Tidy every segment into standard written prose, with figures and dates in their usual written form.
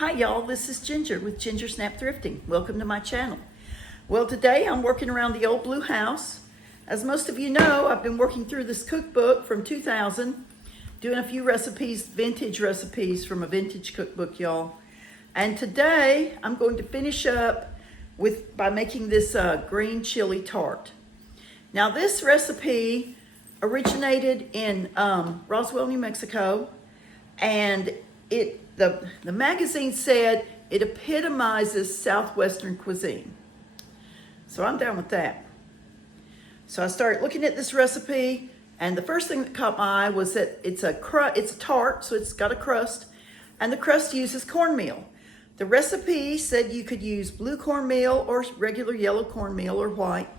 Hi y'all, this is Ginger with Ginger Snap Thrifting. Welcome to my channel. Well, today I'm working around the old blue house. As most of you know, I've been working through this cookbook from 2000, doing a few recipes, vintage recipes from a vintage cookbook, y'all. And today I'm going to finish up by making this green chili tart. Now this recipe originated in Roswell, New Mexico, and the magazine said it epitomizes Southwestern cuisine. So I'm down with that. So I started looking at this recipe, and the first thing that caught my eye was that it's a tart, so it's got a crust, and the crust uses cornmeal. The recipe said you could use blue cornmeal or regular yellow cornmeal or white.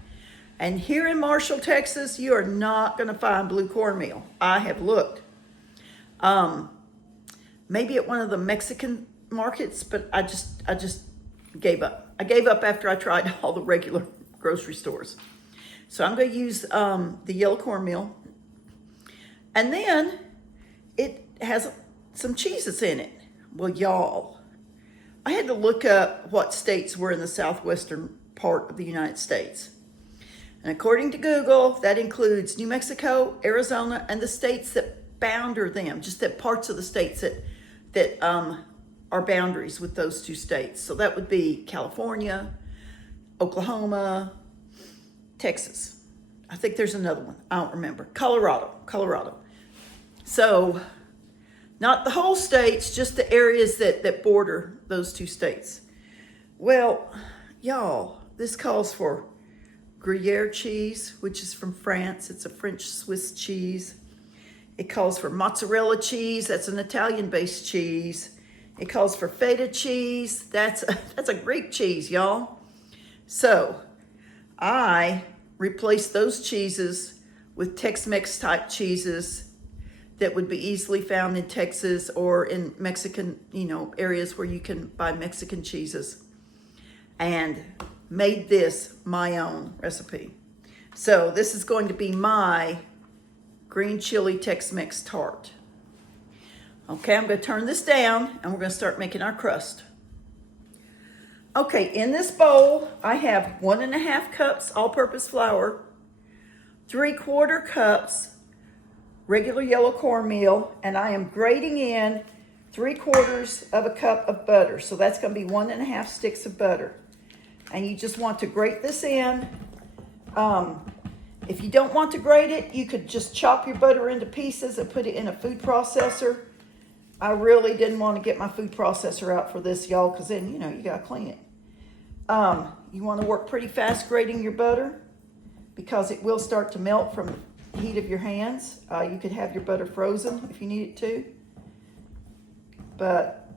And here in Marshall, Texas, you are not going to find blue cornmeal. I have looked. Maybe at one of the Mexican markets, but I just gave up. I gave up after I tried all the regular grocery stores. So I'm going to use the yellow cornmeal. And then it has some cheeses in it. Well, y'all, I had to look up what states were in the southwestern part of the United States. And according to Google, that includes New Mexico, Arizona, and the states that boundary them, just that parts of the states that are boundaries with those two states. So that would be California, Oklahoma, Texas. I think there's another one. I don't remember. Colorado. So not the whole states, just the areas that border those two states. Well, y'all, this calls for Gruyere cheese, which is from France. It's a French Swiss cheese. It calls for mozzarella cheese. That's an Italian-based cheese. It calls for feta cheese. That's a Greek cheese, y'all. So I replaced those cheeses with Tex-Mex type cheeses that would be easily found in Texas or in Mexican, areas where you can buy Mexican cheeses, and made this my own recipe. So this is going to be my green chili Tex-Mex tart. Okay, I'm going to turn this down and we're going to start making our crust. Okay, in this bowl, I have 1.5 cups all-purpose flour, 3/4 cups regular yellow cornmeal, and I am grating in 3/4 cup of butter. So that's going to be 1.5 sticks of butter. And you just want to grate this in. If you don't want to grate it, you could just chop your butter into pieces and put it in a food processor. I really didn't want to get my food processor out for this, y'all, because then, you got to clean it. You want to work pretty fast grating your butter because it will start to melt from the heat of your hands. You could have your butter frozen if you need it to. But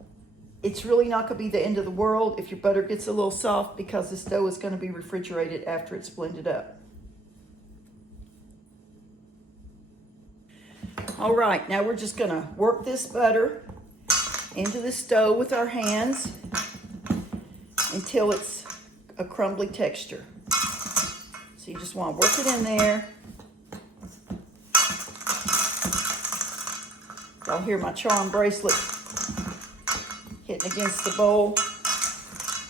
it's really not going to be the end of the world if your butter gets a little soft, because this dough is going to be refrigerated after it's blended up. All right, now we're just going to work this butter into this dough with our hands until it's a crumbly texture. So you just want to work it in there. Y'all hear my charm bracelet hitting against the bowl.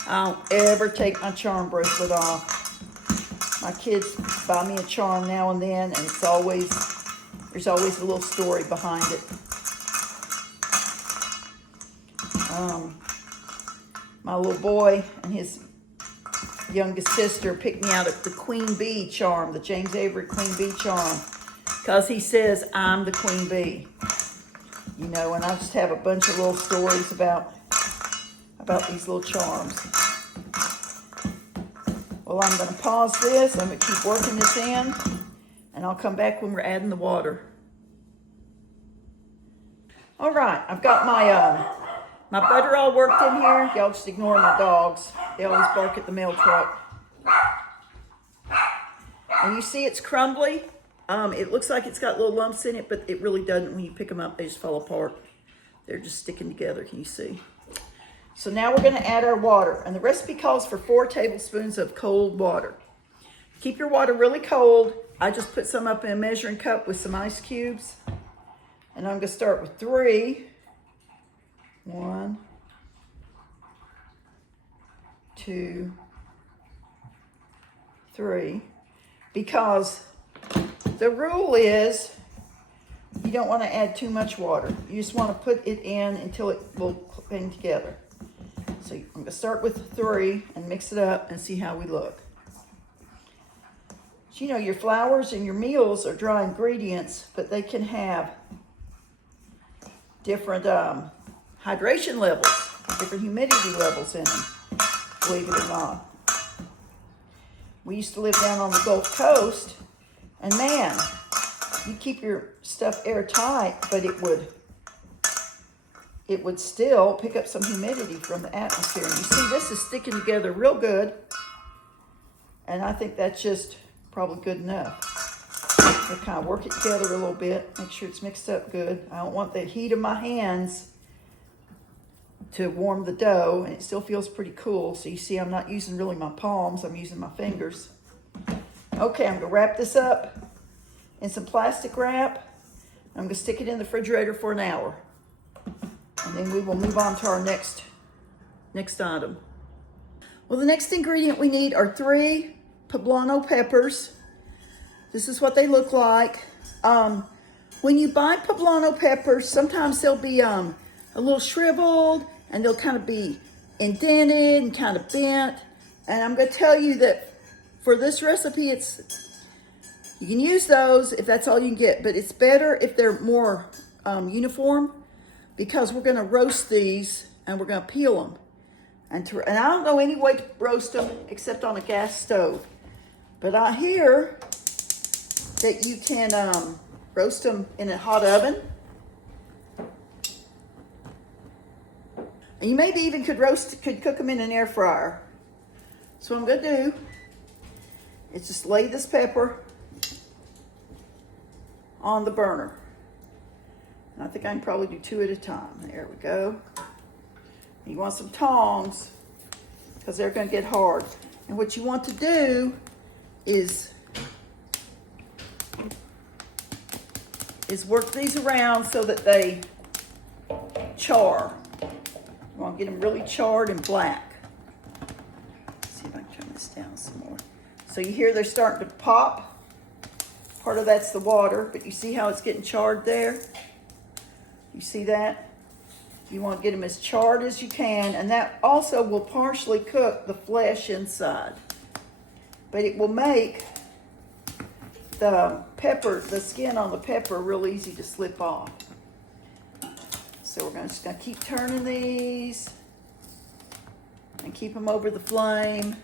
I don't ever take my charm bracelet off. My kids buy me a charm now and then, and there's always a little story behind it. My little boy and his youngest sister picked me out the Queen Bee charm, the James Avery Queen Bee charm, because he says I'm the Queen Bee. And I just have a bunch of little stories about these little charms. Well, I'm going to pause this. I'm going to keep working this in, and I'll come back when we're adding the water. All right, I've got my butter all worked in here. Y'all just ignore my dogs. They always bark at the mail truck. And you see it's crumbly. It looks like it's got little lumps in it, but it really doesn't. When you pick them up, they just fall apart. They're just sticking together. Can you see? So now we're going to add our water. And the recipe calls for 4 tablespoons of cold water. Keep your water really cold. I just put some up in a measuring cup with some ice cubes. And I'm going to start with 3. 1, 2, 3, because the rule is you don't want to add too much water. You just want to put it in until it will cling together. So I'm going to start with 3 and mix it up and see how we look. So, you know, your flours and your meals are dry ingredients, but they can have different hydration levels, different humidity levels in them, believe it or not. We used to live down on the Gulf Coast, and man, you keep your stuff airtight, but it would still pick up some humidity from the atmosphere. And you see, this is sticking together real good, and I think that's just probably good enough. I'll kind of work it together a little bit, make sure it's mixed up good. I don't want the heat of my hands to warm the dough, and it still feels pretty cool. So you see, I'm not using really my palms, I'm using my fingers. Okay, I'm gonna wrap this up in some plastic wrap. I'm gonna stick it in the refrigerator for an hour. And then we will move on to our next item. Well, the next ingredient we need are 3 poblano peppers. This is what they look like. When you buy poblano peppers, sometimes they'll be a little shriveled, and they'll kind of be indented and kind of bent. And I'm going to tell you that for this recipe, you can use those if that's all you can get, but it's better if they're more uniform, because we're going to roast these and we're going to peel them. And I don't know any way to roast them except on a gas stove. But I hear that you can roast them in a hot oven. And you maybe even could cook them in an air fryer. So what I'm going to do is just lay this pepper on the burner. And I think I can probably do 2 at a time. There we go. You want some tongs, because they're going to get hard. And what you want to do is work these around so that they char. You want to get them really charred and black. Let's see if I can turn this down some more. So you hear they're starting to pop. Part of that's the water, but you see how it's getting charred there? You see that? You want to get them as charred as you can, and that also will partially cook the flesh inside. But it will make the skin on the pepper real easy to slip off. So we're just going to keep turning these and keep them over the flame.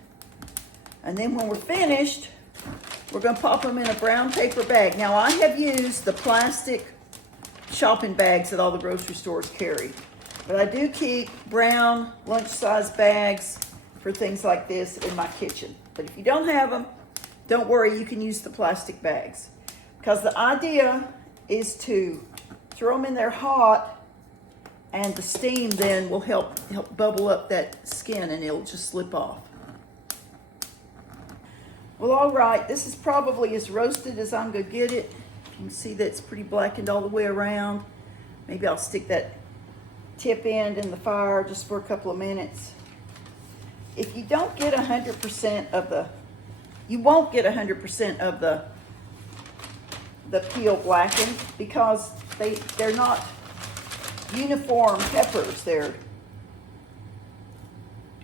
And then when we're finished, we're going to pop them in a brown paper bag. Now, I have used the plastic shopping bags that all the grocery stores carry. But I do keep brown lunch-size bags for things like this in my kitchen. But if you don't have them, don't worry, you can use the plastic bags. Because the idea is to throw them in there hot, and the steam then will help bubble up that skin, and it'll just slip off. Well, all right, this is probably as roasted as I'm going to get it. You can see that it's pretty blackened all the way around. Maybe I'll stick that tip end in the fire just for a couple of minutes. If you don't get 100% of the, you won't get 100% of the peel blackened, because they're not uniform peppers. They're,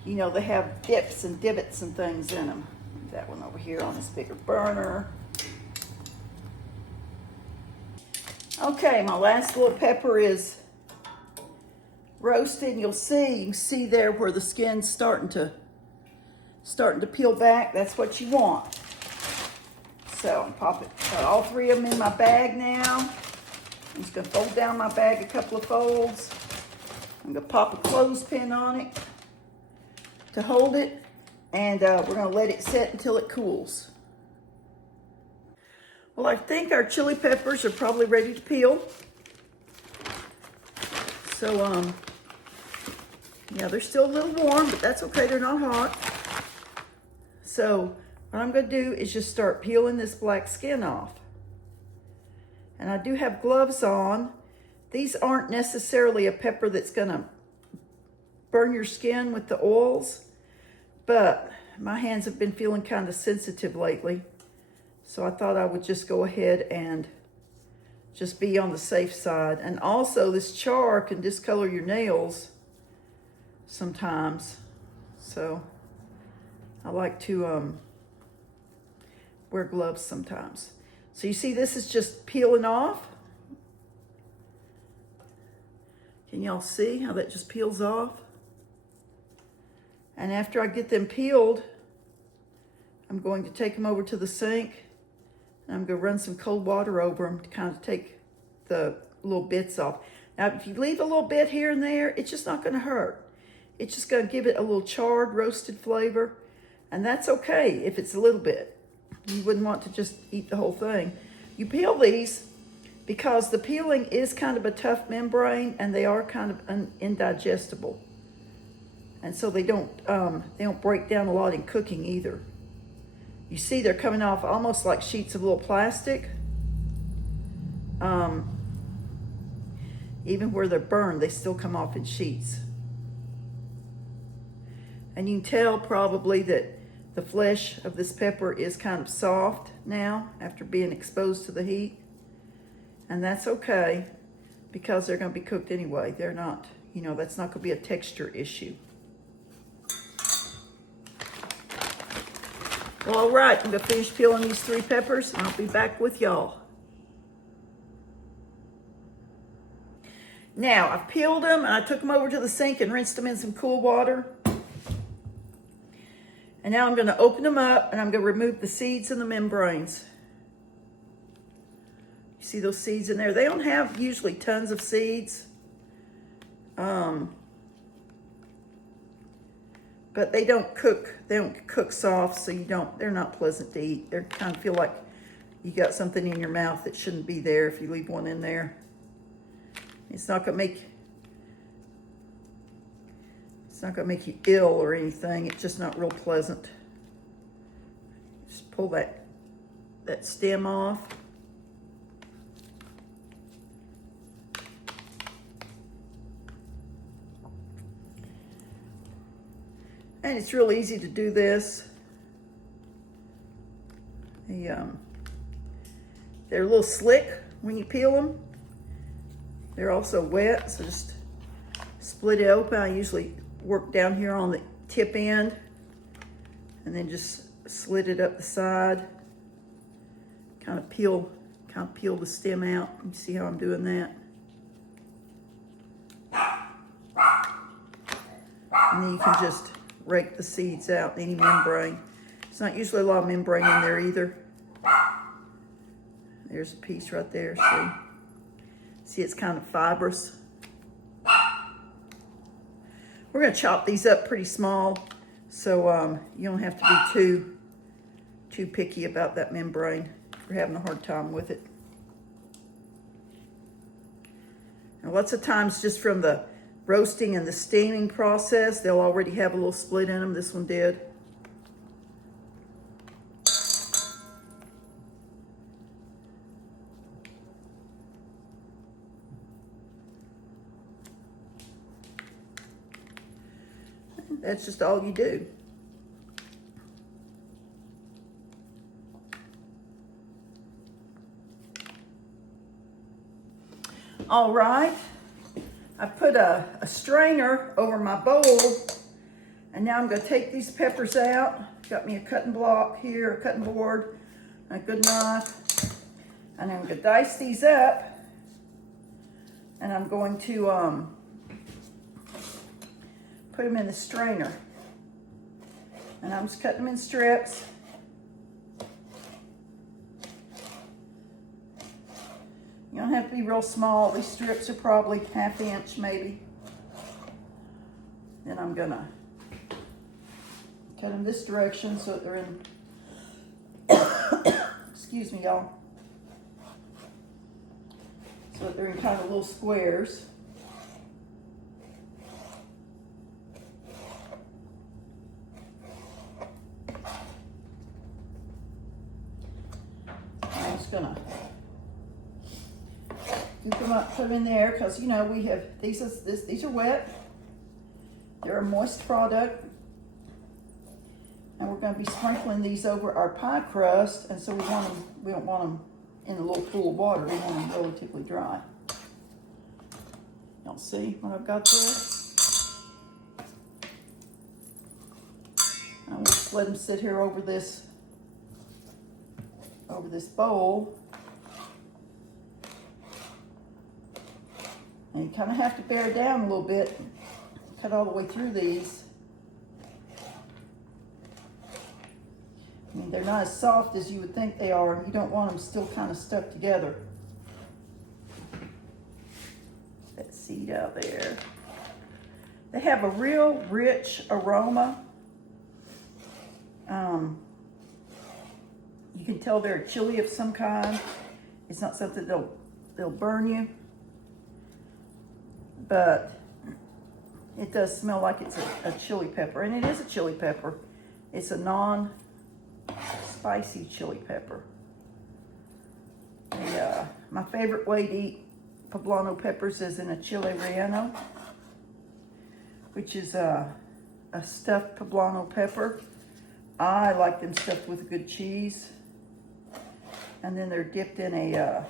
you know, they have dips and divots and things in them. That one over here on this bigger burner. Okay, my last little pepper is roasted, and you can see there where the skin's starting to peel back. That's what you want. So I'm got all 3 of them in my bag now. I'm just gonna fold down my bag a couple of folds. I'm gonna pop a clothespin on it to hold it, and we're gonna let it set until it cools. Well, I think our chili peppers are probably ready to peel. So, yeah, they're still a little warm, but that's okay, they're not hot. So what I'm gonna do is just start peeling this black skin off. And I do have gloves on. These aren't necessarily a pepper that's gonna burn your skin with the oils, but my hands have been feeling kind of sensitive lately. So I thought I would just go ahead and just be on the safe side. And also this char can discolor your nails sometimes. So I like to wear gloves sometimes. So you see this is just peeling off. Can y'all see how that just peels off? And after I get them peeled, I'm going to take them over to the sink. And I'm going to run some cold water over them to kind of take the little bits off. Now, if you leave a little bit here and there, it's just not going to hurt. It's just going to give it a little charred, roasted flavor. And that's okay if it's a little bit. You wouldn't want to just eat the whole thing. You peel these because the peeling is kind of a tough membrane and they are kind of indigestible. And so they don't break down a lot in cooking either. You see they're coming off almost like sheets of little plastic. Even where they're burned, they still come off in sheets. And you can tell probably that the flesh of this pepper is kind of soft now after being exposed to the heat. And that's okay because they're going to be cooked anyway. They're not, that's not going to be a texture issue. Well, all right, I'm going to finish peeling these 3 peppers and I'll be back with y'all. Now, I've peeled them and I took them over to the sink and rinsed them in some cool water. And now I'm going to open them up and I'm going to remove the seeds and the membranes. You see those seeds in there? They don't have usually tons of seeds. But they don't cook soft, so they're not pleasant to eat. They kind of feel like you got something in your mouth that shouldn't be there if you leave one in there. It's not gonna make you ill or anything. It's just not real pleasant. Just pull that stem off. And it's real easy to do this. They're a little slick when you peel them. They're also wet, so just split it open. I usually work down here on the tip end and then just slit it up the side. Kind of peel the stem out. You see how I'm doing that? And then you can just rake the seeds out, any membrane. It's not usually a lot of membrane in there either. There's a piece right there, see it's kind of fibrous. We're gonna chop these up pretty small, so you don't have to be too picky about that membrane if you're having a hard time with it. And lots of times just from the roasting and the steaming process, they'll already have a little split in them. This one did. And that's just all you do. All right. I put a strainer over my bowl, and now I'm going to take these peppers out. Got me a cutting block here, a cutting board, a good knife, and I'm going to dice these up, and I'm going to put them in the strainer, and I'm just cutting them in strips. You don't have to be real small. These strips are probably 1/2 inch maybe. Then I'm gonna cut them this direction so that they're in, excuse me y'all, so that they're in kind of little squares. I'm just gonna scoop them up, put them in there, because we have these are wet. They're a moist product. And we're going to be sprinkling these over our pie crust, and so we don't want them in a little pool of water. We want them relatively dry. Y'all see what I've got there? I'm going to let them sit here over this bowl. And you kind of have to bear down a little bit, cut all the way through these. I mean, they're not as soft as you would think they are. You don't want them still kind of stuck together. That seed out there. They have a real rich aroma. You can tell they're a chili of some kind. It's not something they'll burn you, but it does smell like it's a chili pepper, and it is a chili pepper. It's a non-spicy chili pepper. My favorite way to eat poblano peppers is in a chile relleno, which is a stuffed poblano pepper. I like them stuffed with good cheese, and then they're dipped in a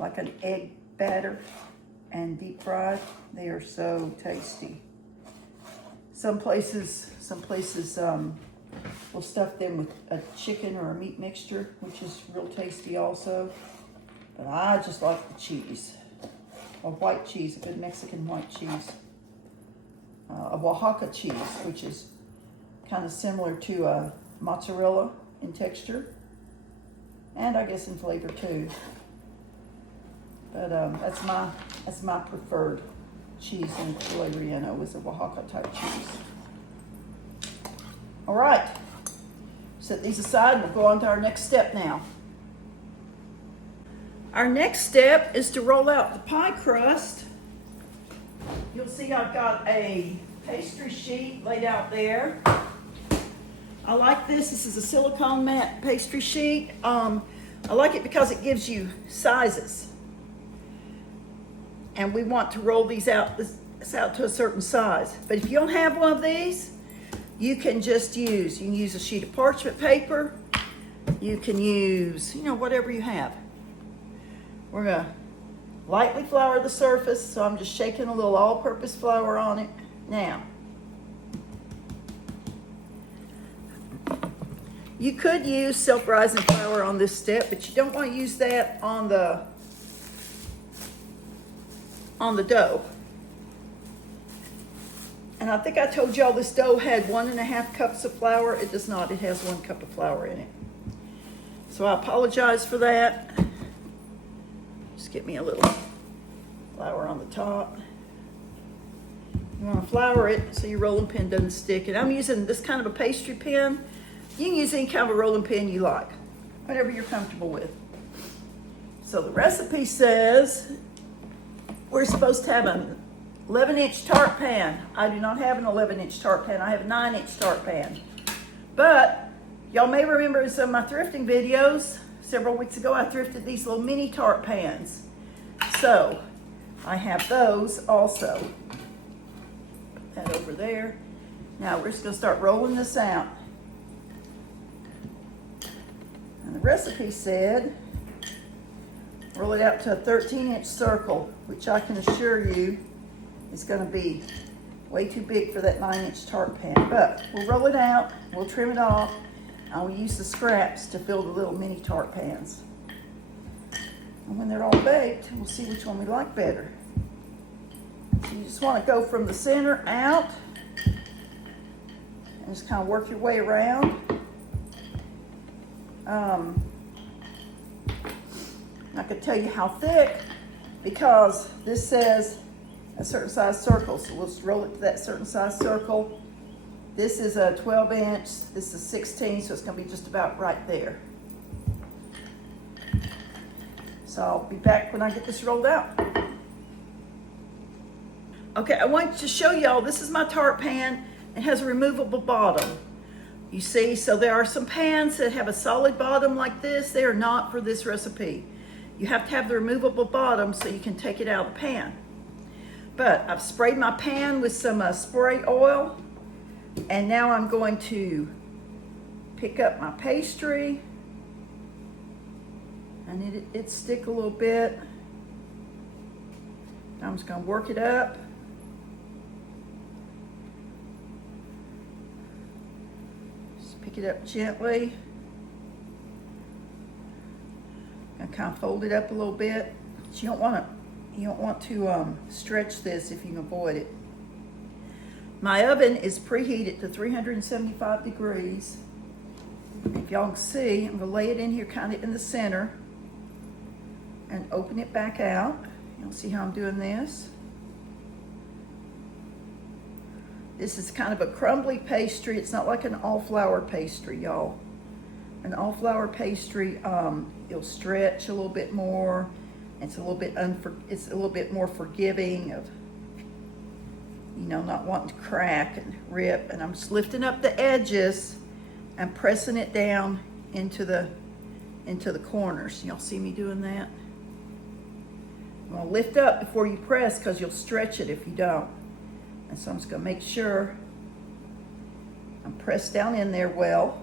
like an egg batter and deep fried. They are so tasty. Some places will stuff them with a chicken or a meat mixture, which is real tasty also. But I just like the cheese, a white cheese, a good Mexican white cheese, a Oaxaca cheese, which is kind of similar to a mozzarella in texture, and I guess in flavor too. But that's my preferred cheese in chile relleno, is a Oaxaca type cheese. All right, set these aside and we'll go on to our next step now. Our next step is to roll out the pie crust. You'll see I've got a pastry sheet laid out there. I like this. This is a silicone mat pastry sheet. I like it because it gives you sizes. And we want to roll these out, this out to a certain size. But if you don't have one of these, you can use a sheet of parchment paper. You can use, whatever you have. We're gonna lightly flour the surface, so I'm just shaking a little all-purpose flour on it now. You could use self-rising flour on this step, but you don't want to use that on the dough. And I think I told y'all this dough had 1.5 cups of flour. It does not. It has 1 cup of flour in it. So I apologize for that. Just get me a little flour on the top. You want to flour it so your rolling pin doesn't stick. And I'm using this kind of a pastry pin. You can use any kind of a rolling pin you like, whatever you're comfortable with. So the recipe says we're supposed to have an 11-inch tart pan. I do not have an 11-inch tart pan. I have a 9-inch tart pan. But y'all may remember in some of my thrifting videos, several weeks ago, I thrifted these little mini tart pans. So I have those also. Put that over there. Now we're just gonna start rolling this out. And the recipe said, roll it out to a 13-inch circle, which I can assure you is going to be way too big for that 9-inch tart pan. But we'll roll it out, we'll trim it off, and we'll use the scraps to fill the little mini tart pans. And when they're all baked, we'll see which one we like better. So you just want to go from the center out and just kind of work your way around. I could tell you how thick because this says a certain size circle. So we'll just roll it to that certain size circle. This is a 12-inch, this is 16, so it's going to be just about right there. So I'll be back when I get this rolled out. Okay, I want to show y'all, this is my tart pan. It has a removable bottom. You see, so there are some pans that have a solid bottom like this. They are not for this recipe. You have to have the removable bottom so you can take it out of the pan. But I've sprayed my pan with some spray oil. And now I'm going to pick up my pastry, and it stick a little bit. I'm just going to work it up. Just pick it up gently. And kind of fold it up a little bit. But you don't want to stretch this if you can avoid it. My oven is preheated to 375 degrees. If y'all can see, I'm gonna lay it in here kind of in the center and open it back out. You'll see how I'm doing this. This is kind of a crumbly pastry. It's not like an all-flour pastry, y'all. An all-flour pastry, it'll stretch a little bit more. It's a little bit more forgiving of, not wanting to crack and rip. And I'm just lifting up the edges and pressing it down into the corners. Y'all see me doing that? I'm gonna lift up before you press because you'll stretch it if you don't. And so I'm just gonna make sure I'm pressed down in there well.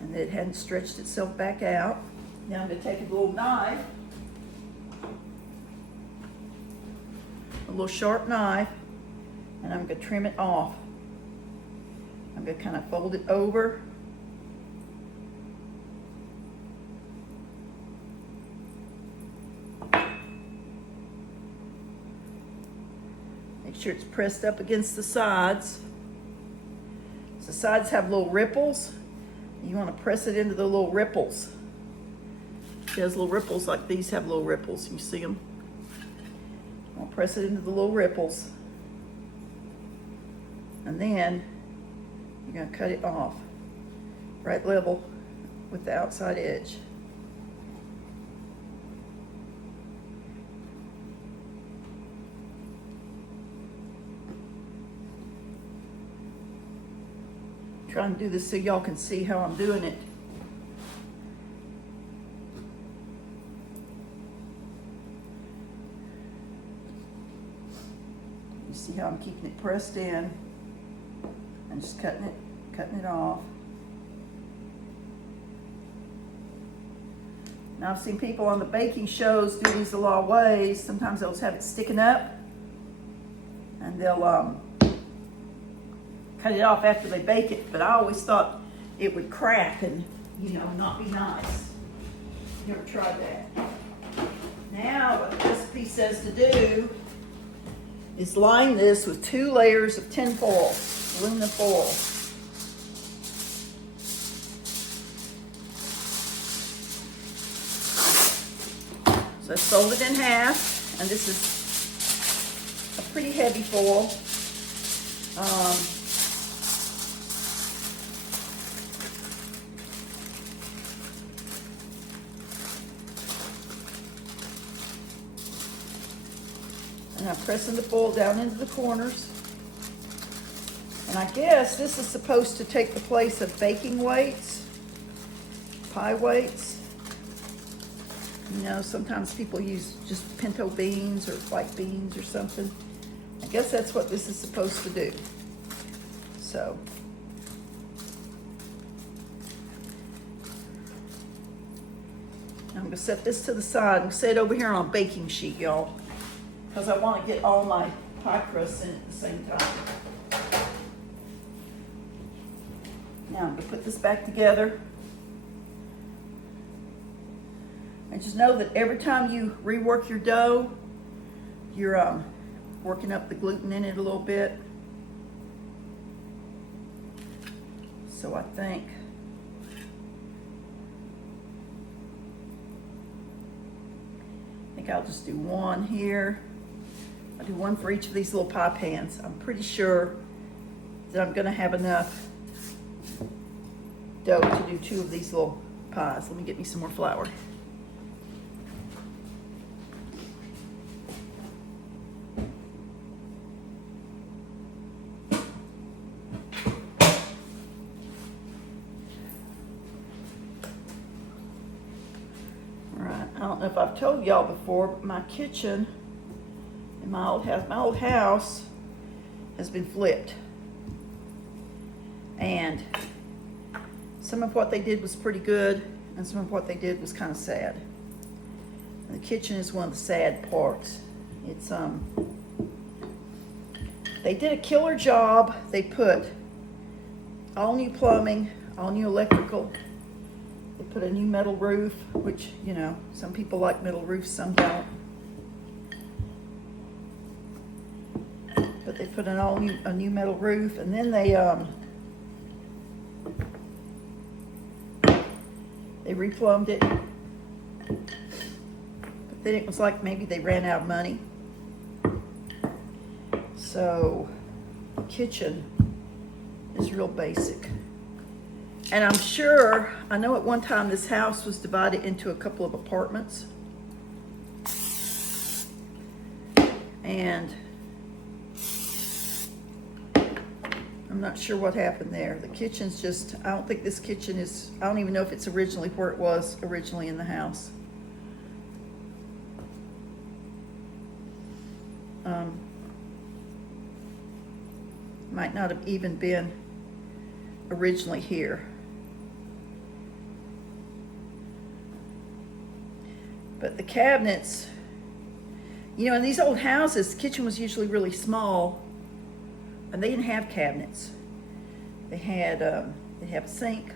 And it hadn't stretched itself back out. Now I'm gonna take a little knife, a little sharp knife, and I'm gonna trim it off. I'm gonna kind of fold it over. Make sure it's pressed up against the sides. So the sides have little ripples. You want to press it into the little ripples. It has little ripples like these have little ripples. You see them? I'll press it into the little ripples. And then you're going to cut it off right level with the outside edge. Trying to do this so y'all can see how I'm doing it. You see how I'm keeping it pressed in and just cutting it off. Now I've seen people on the baking shows do these a lot of ways. Sometimes they'll have it sticking up and they'll cut it off after they bake it, but I always thought it would crack and, not be nice. Never tried that. Now, what the recipe says to do is line this with 2 layers of tin foil, aluminum foil. So I fold it in half, and this is a pretty heavy foil. And I'm pressing the foil down into the corners. And I guess this is supposed to take the place of baking weights, pie weights. Sometimes people use just pinto beans or white beans or something. I guess that's what this is supposed to do. So, I'm going to set this to the side. I'm going to set it over here on a baking sheet, y'all, because I want to get all my pie crusts in at the same time. Now I'm going to put this back together. And just know that every time you rework your dough, you're working up the gluten in it a little bit. So I think I'll just do one here. I'll do one for each of these little pie pans. I'm pretty sure that I'm going to have enough dough to do 2 of these little pies. Let me get me some more flour. don't know if I've told y'all before, but my kitchen in my old house has been flipped. And some of what they did was pretty good, and some of what they did was kind of sad. And the kitchen is one of the sad parts. It's they did a killer job. They put all new plumbing, all new electrical. They put a new metal roof, which, you know, some people like metal roofs, some don't. But they put a new metal roof, and then they replumbed it. But then it was like maybe they ran out of money. So the kitchen is real basic. And I'm sure, I know at one time this house was divided into a couple of apartments. And I'm not sure what happened there. The kitchen's just, I don't think this kitchen is, I don't even know if it's originally where it was originally in the house. Might not have even been originally here. But the cabinets, you know, in these old houses, the kitchen was usually really small, and they didn't have cabinets. They'd have a sink.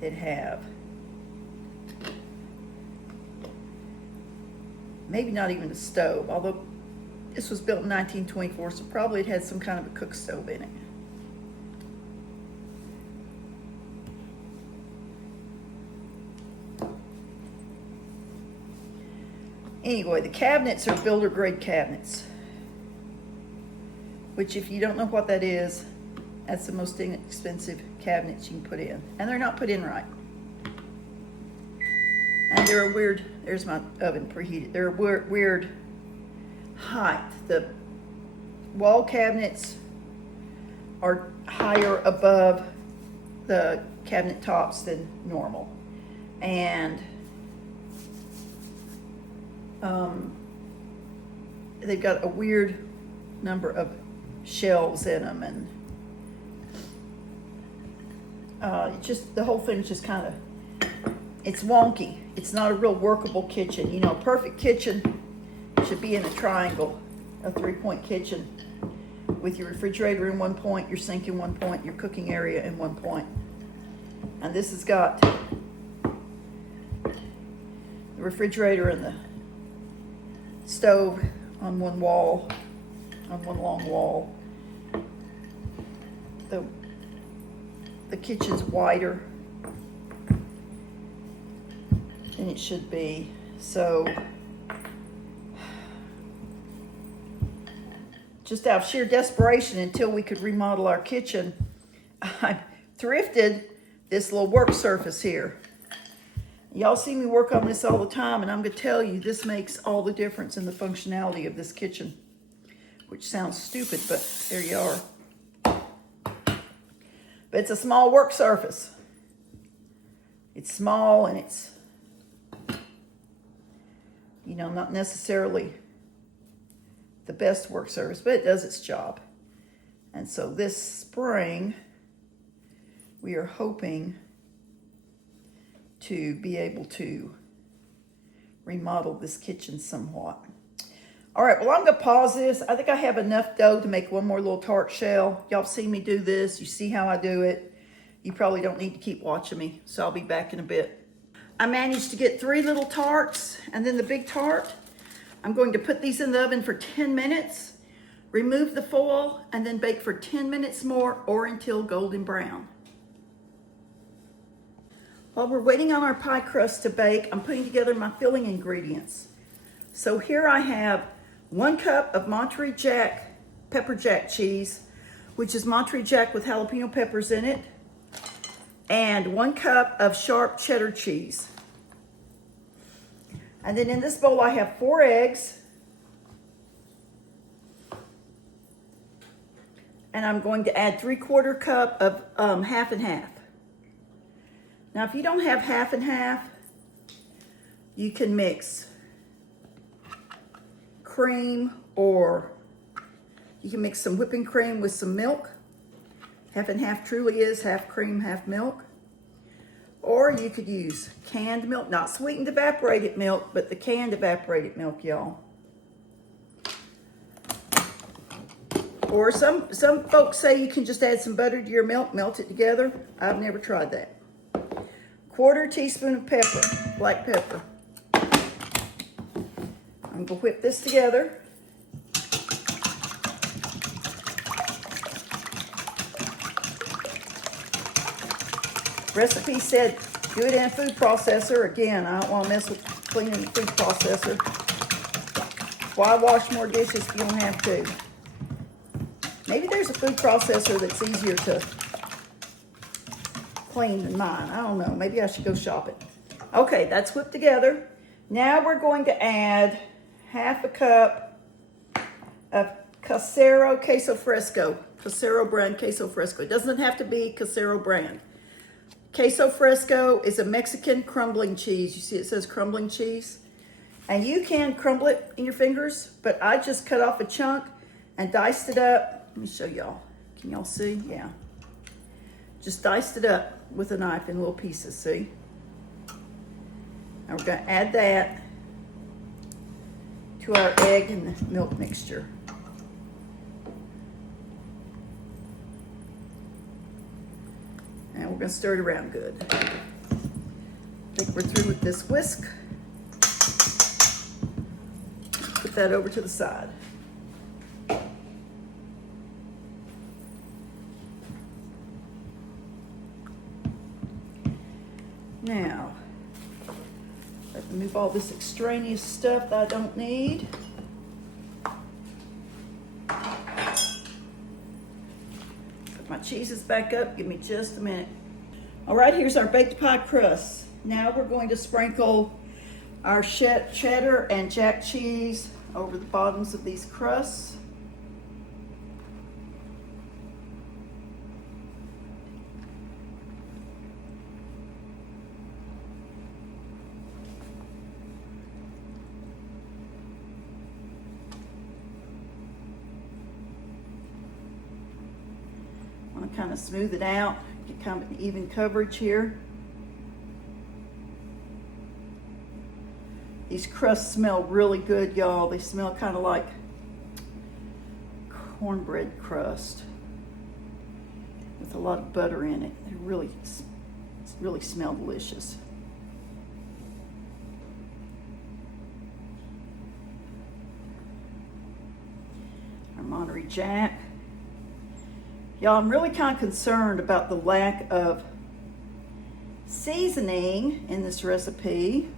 They'd have maybe not even a stove, although this was built in 1924, so probably it had some kind of a cook stove in it. Anyway, the cabinets are builder grade cabinets, which if you don't know what that is, that's the most inexpensive cabinets you can put in. And they're not put in right. And they're a weird, there's my oven preheated. They're a weird height. The wall cabinets are higher above the cabinet tops than normal. And they've got a weird number of shelves in them, and just the whole thing's just kind of, it's wonky. It's not a real workable kitchen. You know, a perfect kitchen should be in a triangle, a 3-point kitchen with your refrigerator in one point, your sink in one point, your cooking area in one point. And this has got the refrigerator and the stove on one wall, on one long wall. The kitchen's wider than it should be. So just out of sheer desperation, until we could remodel our kitchen, I thrifted this little work surface here. Y'all see me work on this all the time, and I'm gonna tell you, this makes all the difference in the functionality of this kitchen, which sounds stupid, but there you are. But it's a small work surface. It's small, and it's, you know, not necessarily the best work surface, but it does its job. And so this spring, we are hoping to be able to remodel this kitchen somewhat. All right, well, I'm gonna pause this. I think I have enough dough to make one more little tart shell. Y'all see me do this. You see how I do it. You probably don't need to keep watching me, so I'll be back in a bit. I managed to get 3 little tarts and then the big tart. I'm going to put these in the oven for 10 minutes, remove the foil, and then bake for 10 minutes more or until golden brown. While we're waiting on our pie crust to bake, I'm putting together my filling ingredients. So here I have 1 cup of Monterey Jack pepper jack cheese, which is Monterey Jack with jalapeno peppers in it, and 1 cup of sharp cheddar cheese. And then in this bowl I have 4 eggs, and I'm going to add 3/4 cup of half and half. Now, if you don't have half and half, You can mix cream, or you can mix some whipping cream with some milk. Half and half truly is, half cream, half milk. Or you could use canned milk, not sweetened evaporated milk, but the canned evaporated milk, y'all. Or some folks say you can just add some butter to your milk, melt it together. I've never tried that. 1/4 teaspoon of pepper, black pepper. I'm gonna whip this together. Recipe said do it in a food processor. Again, I don't want to mess with cleaning the food processor. Why wash more dishes if you don't have to? Maybe there's a food processor that's easier to clean than mine. I don't know. Maybe I should go shop it. Okay, that's whipped together. Now we're going to add 1/2 cup of Casero Queso Fresco. Casero brand Queso Fresco. It doesn't have to be Casero brand. Queso Fresco is a Mexican crumbling cheese. You see it says crumbling cheese? And you can crumble it in your fingers, but I just cut off a chunk and diced it up. Let me show y'all. Can y'all see? Yeah. Just diced it up with a knife in little pieces, see? Now we're gonna add that to our egg and the milk mixture. And we're gonna stir it around good. I think we're through with this whisk. Put that over to the side. Now, let me move all this extraneous stuff that I don't need. Put my cheeses back up. Give me just a minute. All right, here's our baked pie crust. Now we're going to sprinkle our cheddar and jack cheese over the bottoms of these crusts. I'm gonna kind of smooth it out, get kind of an even coverage here. These crusts smell really good, y'all. They smell kind of like cornbread crust with a lot of butter in it. They really smell delicious. Our Monterey Jack. Y'all, I'm really kind of concerned about the lack of seasoning in this recipe.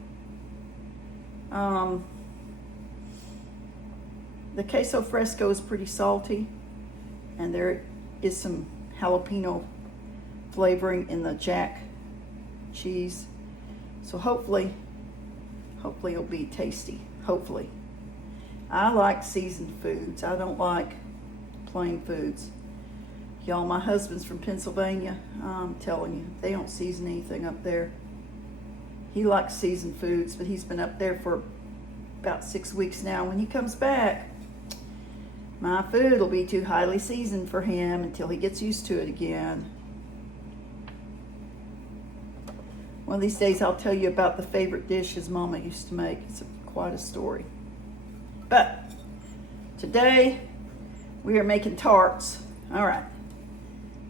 The queso fresco is pretty salty, and there is some jalapeno flavoring in the jack cheese. So hopefully it'll be tasty. Hopefully. I like seasoned foods. I don't like plain foods. Y'all, my husband's from Pennsylvania. I'm telling you, they don't season anything up there. He likes seasoned foods, but he's been up there for about 6 weeks now. When he comes back, my food will be too highly seasoned for him until he gets used to it again. One of these days I'll tell you about the favorite dish his mama used to make. It's quite a story. But today we are making tarts. All right.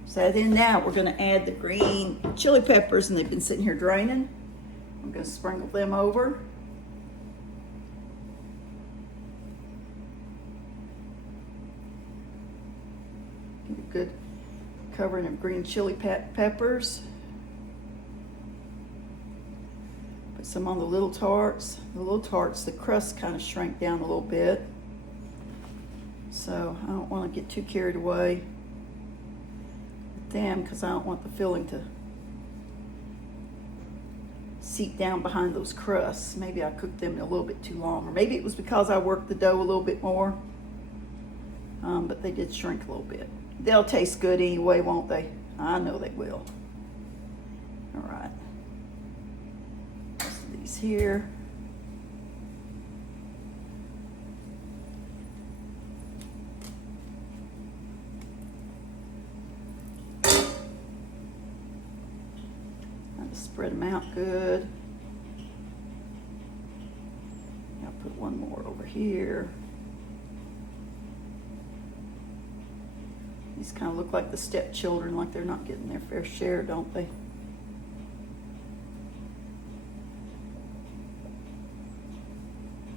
So then now we're going to add the green chili peppers, and they've been sitting here draining. I'm going to sprinkle them over. Give a good covering of green chili peppers. Put some on the little tarts. The little tarts, the crust kind of shrank down a little bit. So I don't want to get too carried away with them because I don't want the filling to seep down behind those crusts. Maybe I cooked them a little bit too long, or maybe it was because I worked the dough a little bit more. But they did shrink a little bit. They'll taste good anyway, won't they? I know they will. All right. Rest of these here. Spread them out good. I'll put one more over here. These kind of look like the stepchildren, like they're not getting their fair share, don't they?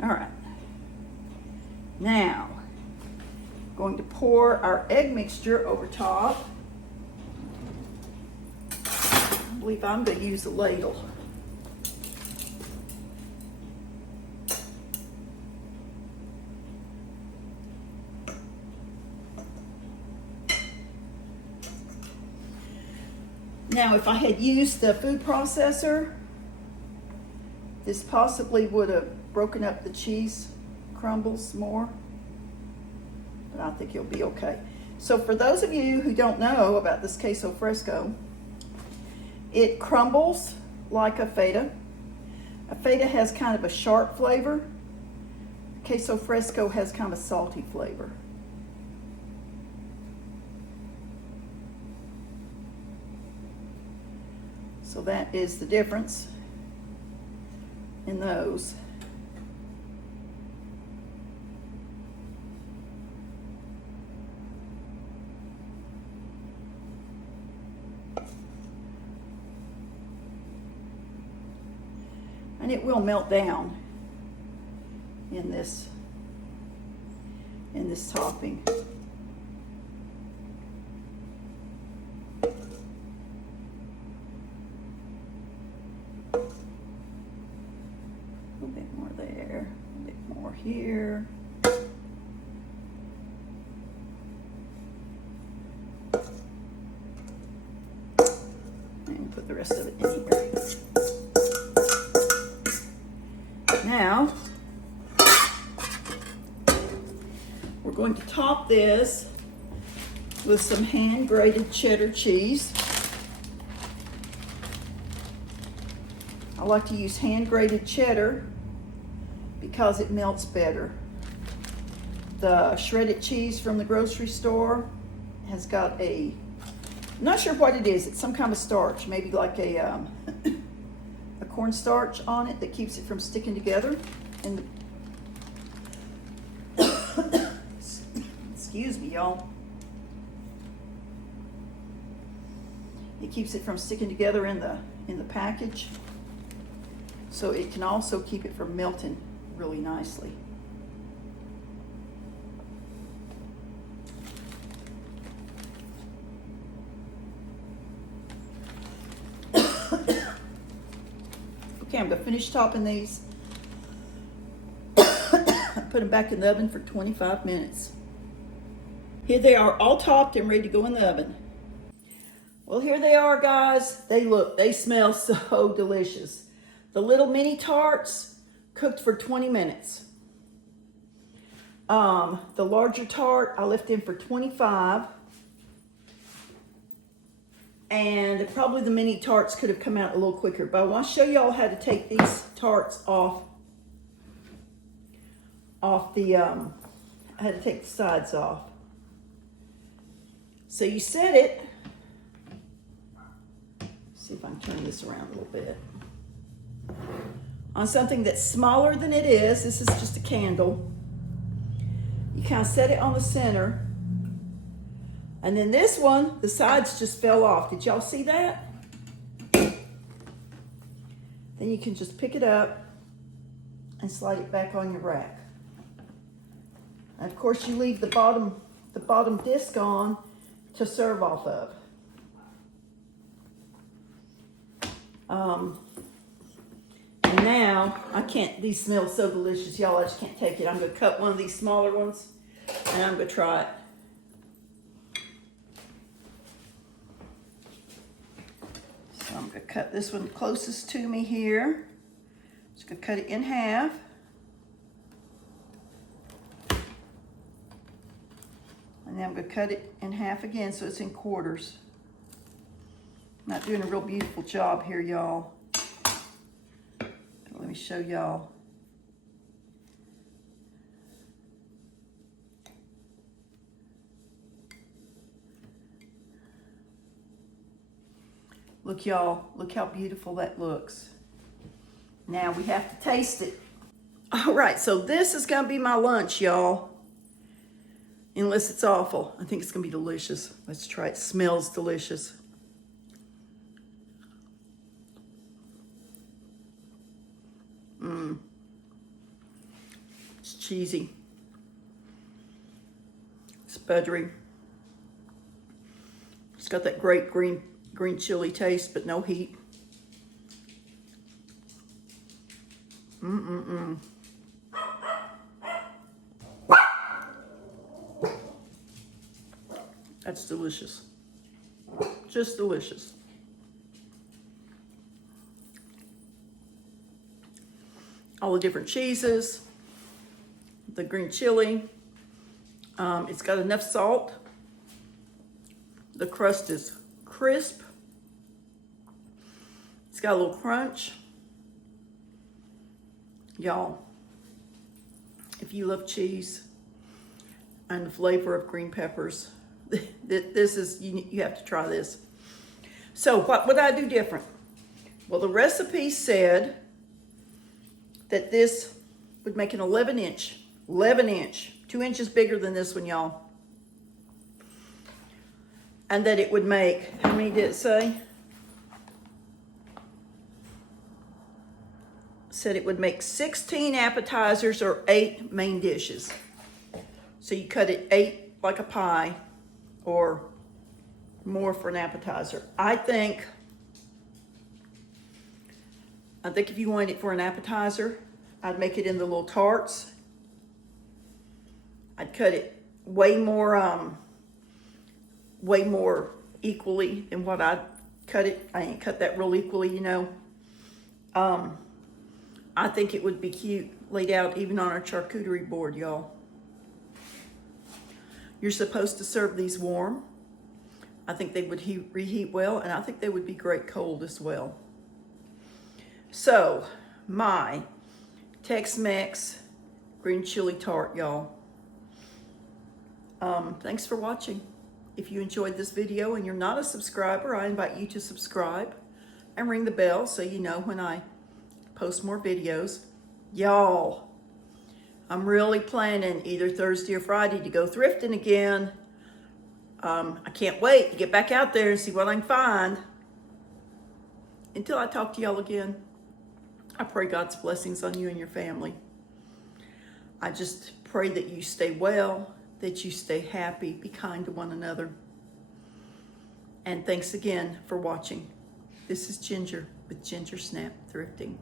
All right. Now, going to pour our egg mixture over top. I believe I'm going to use a ladle. Now, if I had used the food processor, this possibly would have broken up the cheese crumbles more, but I think it'll be okay. So for those of you who don't know about this queso fresco, it crumbles like a feta. A feta has kind of a sharp flavor. Queso fresco has kind of a salty flavor. So that is the difference in those. And it will melt down in this topping. A bit more there, a bit more here. And put the rest of it in here. Now, we're going to top this with some hand-grated cheddar cheese. I like to use hand-grated cheddar because it melts better. The shredded cheese from the grocery store has got I'm not sure what it is. It's some kind of starch, maybe like a cornstarch on it that keeps it from sticking together. And excuse me, y'all. It keeps it from sticking together in the package. So it can also keep it from melting really nicely. Okay, I'm going to finish topping these. Put them back in the oven for 25 minutes. Here they are, all topped and ready to go in the oven. Well, here they are, guys. They smell so delicious. The little mini tarts cooked for 20 minutes. The larger tart I left in for 25. And probably the mini tarts could have come out a little quicker, but I want to show y'all how to take these tarts off how to take the sides off. So you set it, see if I can turn this around a little bit, on something that's smaller than it is. This is just a candle. You kind of set it on the center. And then this one, the sides just fell off. Did y'all see that? Then you can just pick it up and slide it back on your rack. And of course, you leave the bottom disc on to serve off of. And now, these smell so delicious, y'all, I just can't take it. I'm gonna cut one of these smaller ones and I'm gonna try it. So I'm gonna cut this one closest to me here. Just gonna cut it in half. And then I'm gonna cut it in half again so it's in quarters. Not doing a real beautiful job here, y'all. Let me show y'all. Look, y'all, look how beautiful that looks. Now we have to taste it. All right, so this is gonna be my lunch, y'all. Unless it's awful. I think it's gonna be delicious. Let's try it. It smells delicious. It's cheesy. It's buttery. It's got that great green chili taste, but no heat. That's delicious. Just delicious. All the different cheeses, the green chili. It's got enough salt. The crust is crisp. It's got a little crunch. Y'all, if you love cheese and the flavor of green peppers, this is, you have to try this. So what would I do different? Well, the recipe said that this would make an 11 inch, 2 inches bigger than this one, y'all. And that it would make, how many did it say? Said it would make 16 appetizers or 8 main dishes. So you cut it 8 like a pie or more for an appetizer. I think if you wanted it for an appetizer, I'd make it in the little tarts. I'd cut it way more equally than what I cut it. I ain't cut that real equally, you know. I think it would be cute laid out even on our charcuterie board, y'all. You're supposed to serve these warm. I think they would reheat well, and I think they would be great cold as well. So, my Tex-Mex green chili tart, y'all. Thanks for watching. If you enjoyed this video and you're not a subscriber, I invite you to subscribe and ring the bell so you know when I post more videos. Y'all, I'm really planning either Thursday or Friday to go thrifting again. I can't wait to get back out there and see what I can find. Until I talk to y'all again, I pray God's blessings on you and your family. I just pray that you stay well, that you stay happy, be kind to one another. And thanks again for watching. This is Ginger with Ginger Snap Thrifting.